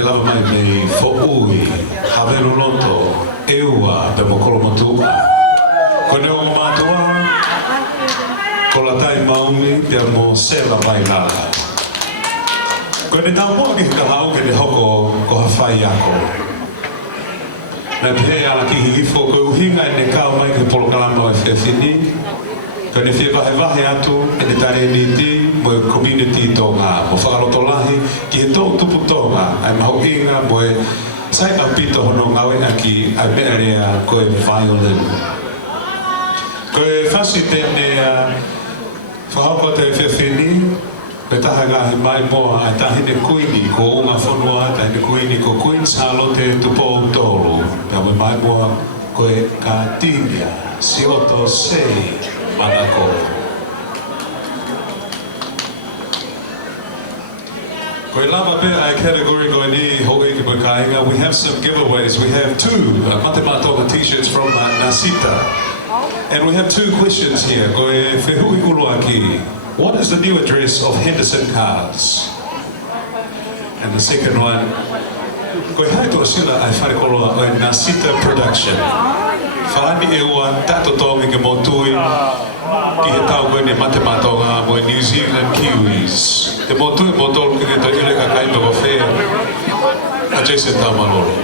te lava mai mei fo'ui, havelu loto, eua te mokolo matua. Koe neo matua, ko la tai maumi te mo sela vai lala. Koe ne tau moa ki ka hau ke te hoko ko hawhai ako. Na te ala ki higifo koe uhinga e ne kau mai ke polo kalama e whiawhini. Koe ne whia vahe atu e ne tare ni ti mo e community tōngā. Mo whakaroto lahi ki he tō tupu tōngā. Ai maho inga mo e sai ka pito hono ngawe aki ai mea rea koe violin. Koe whasi tēne whahauko te whiawhini. Koe taha ngahi mai moa ai tahine kuini ko unga whanua, tahine kuini ko Queen Charlotte tupo tōru. Pea me mai moa koe ka tinia si oto sei mana ko. Koe lava pe ai category koe ni hoi ki koe kāinga. We have some giveaways. We have two Mate Mātoka t-shirts from Nasita. And we have two questions here. Koe whehui ulu aki. What is the new address of Henderson Cars? And the second one, koe hai toa sila ai whare koloa o Nasita Production. Whaani e ua tato tōmi ke motui ki he tau koe ne Mate Mātoka mo New Zealand Kiwis. Te motui motolu ki te ile ka kaime ko whea a Jason Tamalolo.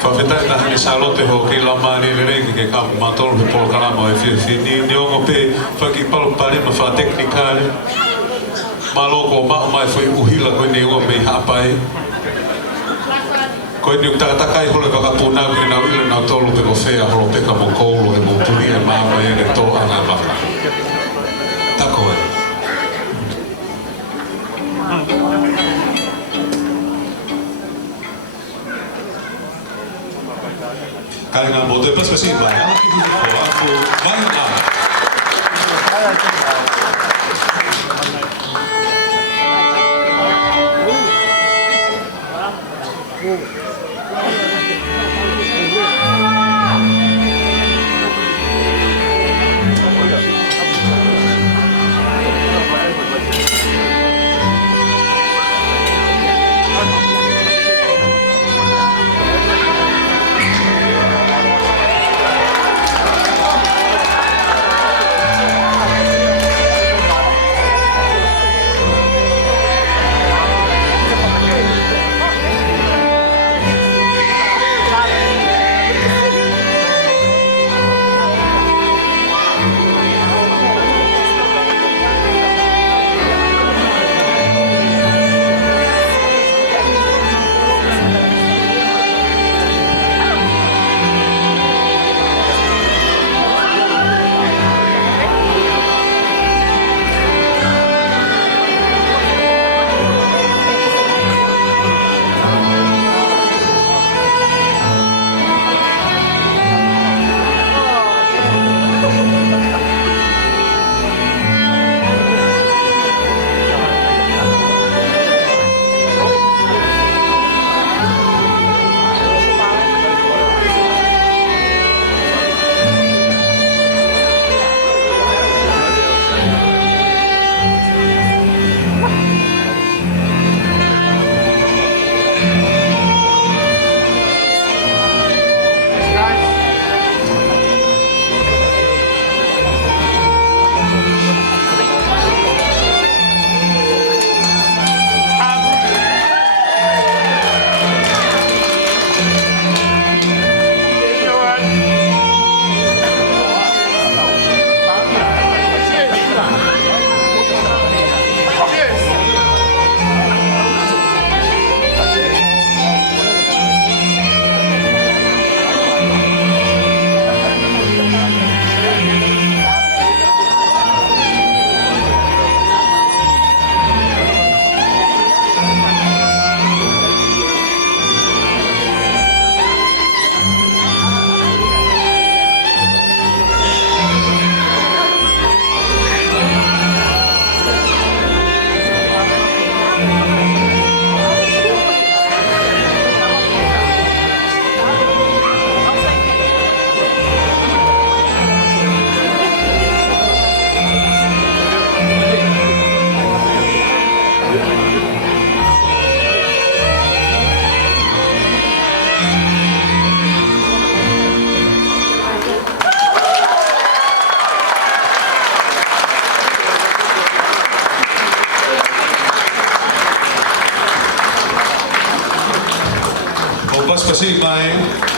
Whawhetai tahi ni Charlotte ho ki la maani ni reiki ke kapu matolu he polo kalama e whiawhini. Ni ongo pe whaki palu parima wha teknikale. Maloko maho mai whai uhila koe ni ua mei hapai. Koe ni takatakai hole whakapunau ki nau ila nau tolu pe ko whea holo peka mo koulu e mo puri e mama e ne tō anga waka. Tako e. Kāinga mō te paspasi mai, ala ki huri ko aku mai ana. see my